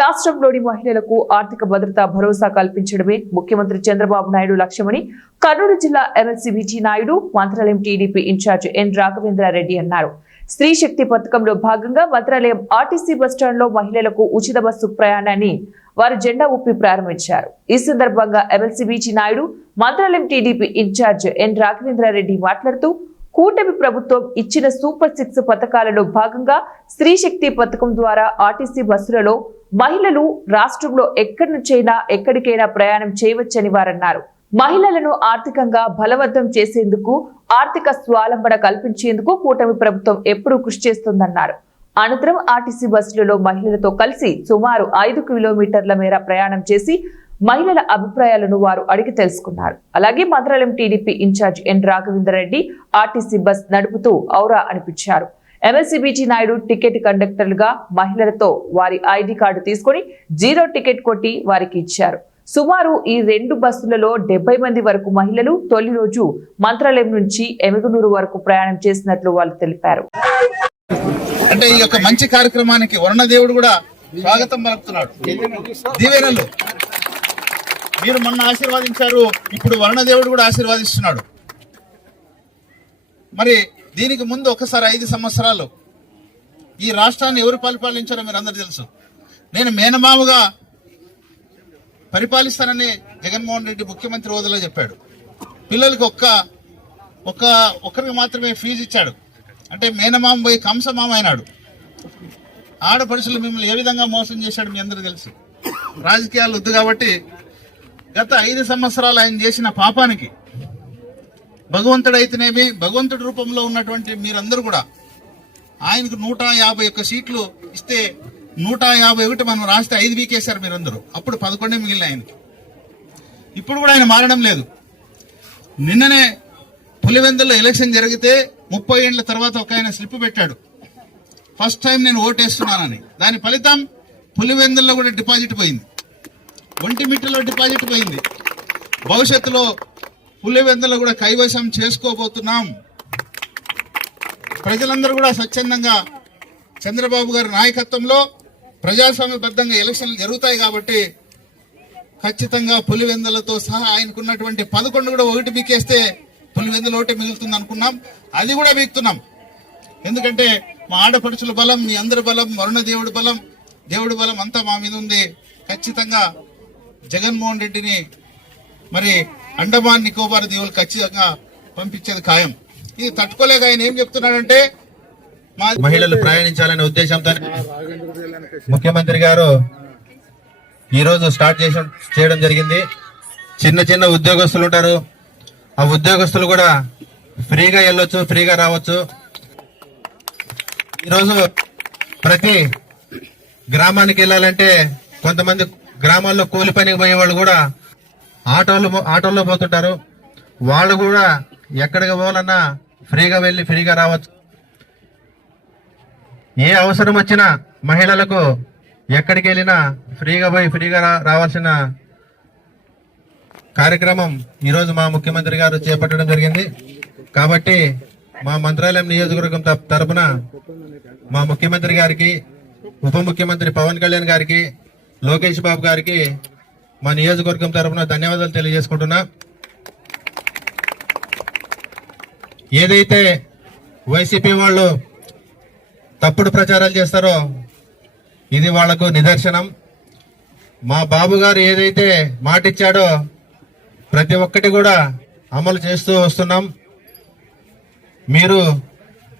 రాష్ట్రంలోని మహిళలకు ఆర్థిక భద్రత భరోసా కల్పించడమే ముఖ్యమంత్రి చంద్రబాబు నాయుడు లక్ష్యమని కర్నూలు జిల్లా ఎమ్మెల్సీ విజి నాయుడు మంత్రాలయం టీడీపీ ఇన్ఛార్జ్ ఎన్ రాఘవేంద్రారెడ్డి అన్నారు. స్త్రీ శక్తి పథకంలో భాగంగా మంత్రాలయం ఆర్టీసీ బస్టాండ్లో మహిళలకు ఉచిత బస్సు ప్రయాణాన్ని వారు జెండా ఊపి ప్రారంభించారు. ఈ సందర్భంగా ఎమ్మెల్సీ విజి నాయుడు మంత్రాలయం టీడీపీ ఇన్ఛార్జ్ ఎన్ రాఘవేంద్రారెడ్డి మాట్లాడుతూ కూటమి ప్రభుత్వం ఇచ్చిన సూపర్ 6 పథకాలలో భాగంగా స్త్రీ శక్తి పథకం ద్వారా ఆర్టీసీ బస్సులలో మహిళలు రాష్ట్రంలో ఎక్కడి నుంచైనా ఎక్కడికైనా ప్రయాణం చేయవచ్చని వారన్నారు. మహిళలను ఆర్థికంగా బలవంతం చేసేందుకు ఆర్థిక స్వావలంబన కల్పించేందుకు కూటమి ప్రభుత్వం ఎప్పుడూ కృషి చేస్తుందన్నారు. అనంతరం ఆర్టీసీ బస్సులలో మహిళలతో కలిసి సుమారు 5 కిలోమీటర్ల మేర ప్రయాణం చేసి మహిళల అభిప్రాయాలను వారు అడిగి తెలుసుకున్నారు. అలాగే మంత్రాలయం టీడీపీ ఇన్ఛార్జ్ ఎన్ రాఘవేంద్రరెడ్డి ఆర్టీసీ బస్ నడుపుతూ ఔరా అనిపించారు. ఎమ్మెల్సీ విజి నాయుడు టికెట్ కండక్టర్లుగా మహిళలతో వారి ఐడి కార్డు తీసుకుని 0 టికెట్ కొట్టి వారికి ఇచ్చారు. సుమారు ఈ 2 బస్సులలో 70 మంది వరకు మహిళలు తొలి రోజు మంత్రాలయం నుంచి ఎమగనూరు వరకు ప్రయాణం చేసినట్లు వాళ్ళు తెలిపారు. అంటే ఈ యొక్క మంచి కార్యక్రమానికి వరుణదేవుడు కూడా స్వాగతం పలుకుతున్నాడు. దీవెనలు మీరు మొన్న ఆశీర్వాదించారు, ఇప్పుడు వరుణదేవుడు కూడా ఆశీర్వాదిస్తున్నాడు. మరి దీనికి ముందు ఒకసారి 5 సంవత్సరాలు ఈ రాష్ట్రాన్ని ఎవరు పరిపాలించారో మీరు అందరూ తెలుసు. నేను మేనమామగా పరిపాలిస్తానని జగన్మోహన్ రెడ్డి ముఖ్యమంత్రి హోదాలో చెప్పాడు. పిల్లలకి ఒక్కరికి మాత్రమే ఫీజు ఇచ్చాడు. అంటే మేనమామ పోయి కంసమామ అయినాడు. ఆడపడుచులు మిమ్మల్ని ఏ విధంగా మోసం చేశాడు మీ అందరూ తెలుసు. రాజకీయాలు వద్దు కాబట్టి గత 5 సంవత్సరాలు ఆయన చేసిన పాపానికి భగవంతుడైతేనేమి భగవంతుడి రూపంలో ఉన్నటువంటి మీరందరూ కూడా ఆయనకు 151 సీట్లు ఇస్తే 151 మనం రాస్తే 5 వీకేశారు మీరందరూ. అప్పుడు 11 మిగిలిన ఆయనకి. ఇప్పుడు కూడా ఆయన మారడం లేదు. నిన్ననే పులివెందుల్లో ఎలక్షన్ జరిగితే 30 ఏళ్ల తర్వాత ఒక ఆయన స్లిప్ పెట్టాడు, ఫస్ట్ టైం నేను ఓటేస్తున్నానని. దాని ఫలితం పులివెందుల్లో కూడా డిపాజిట్ పోయింది, ఒంటిమిట్టలో డిపాజిట్ పోయింది. భవిష్యత్తులో పులివెందులో కూడా కైవసం చేసుకోబోతున్నాం. ప్రజలందరూ కూడా స్వచ్ఛందంగా చంద్రబాబు గారి నాయకత్వంలో ప్రజాస్వామ్యబద్ధంగా ఎలక్షన్లు జరుగుతాయి కాబట్టి ఖచ్చితంగా పులివెందులతో సహా ఆయనకున్నటువంటి 11 కూడా ఒకటి బీకేస్తే పులివెందులు ఒకటి మిగులుతుంది అనుకున్నాం. అది కూడా బీక్తున్నాం. ఎందుకంటే మా ఆడపడుచుల బలం, మీ అందరి బలం, వరుణ దేవుడి బలం, దేవుడి బలం అంతా మా మీద ఉంది. ఖచ్చితంగా జగన్మోహన్ రెడ్డిని మరి అండమాన్ నికోబార్ దీవులు ఖచ్చితంగా పంపించేది ఖాయం. ఇది తట్టుకోలేక ఆయన ఏం చెప్తున్నాడంటే మహిళలు ప్రయాణించాలనే ఉద్దేశంతో ముఖ్యమంత్రి గారు ఈరోజు స్టార్ట్ చేయడం జరిగింది. చిన్న ఉద్యోగస్తులు ఉంటారు, ఆ ఉద్యోగస్తులు కూడా ఫ్రీగా వెళ్ళొచ్చు, ఫ్రీగా రావచ్చు. ఈరోజు ప్రతి గ్రామానికి వెళ్ళాలంటే కొంతమంది గ్రామాల్లో కూలి పనికి పోయే వాళ్ళు కూడా ఆటోల్లో పోతుంటారు. వాళ్ళు కూడా ఎక్కడికి పోవాలన్నా ఫ్రీగా వెళ్ళి ఫ్రీగా రావచ్చు. ఏ అవసరం వచ్చినా మహిళలకు ఎక్కడికి వెళ్ళినా ఫ్రీగా పోయి ఫ్రీగా రావాల్సిన కార్యక్రమం ఈరోజు మా ముఖ్యమంత్రి గారు చేపట్టడం జరిగింది. కాబట్టి మా మంత్రాలయం నియోజకవర్గం తరపున మా ముఖ్యమంత్రి గారికి, ఉప ముఖ్యమంత్రి పవన్ కళ్యాణ్ గారికి, లోకేష్ బాబు గారికి మా నియోజకవర్గం తరఫున ధన్యవాదాలు తెలియజేసుకుంటున్నా. ఏదైతే వైసీపీ వాళ్ళు తప్పుడు ప్రచారాలు చేస్తారో ఇది వాళ్లకు నిదర్శనం. మా బాబు గారు ఏదైతే మాట ఇచ్చాడో ప్రతి ఒక్కటి కూడా అమలు చేస్తూ వస్తున్నాం. మీరు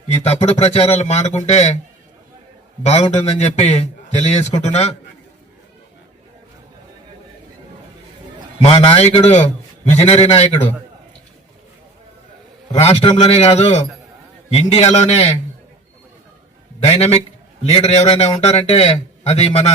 ఈ తప్పుడు ప్రచారాలు మానుకుంటే బాగుంటుందని చెప్పి తెలియజేసుకుంటున్నా. మా నాయకుడు విజనరీ నాయకుడు, రాష్ట్రంలోనే కాదు ఇండియాలోనే డైనమిక్ లీడర్ ఎవరైనా ఉంటారంటే అది మన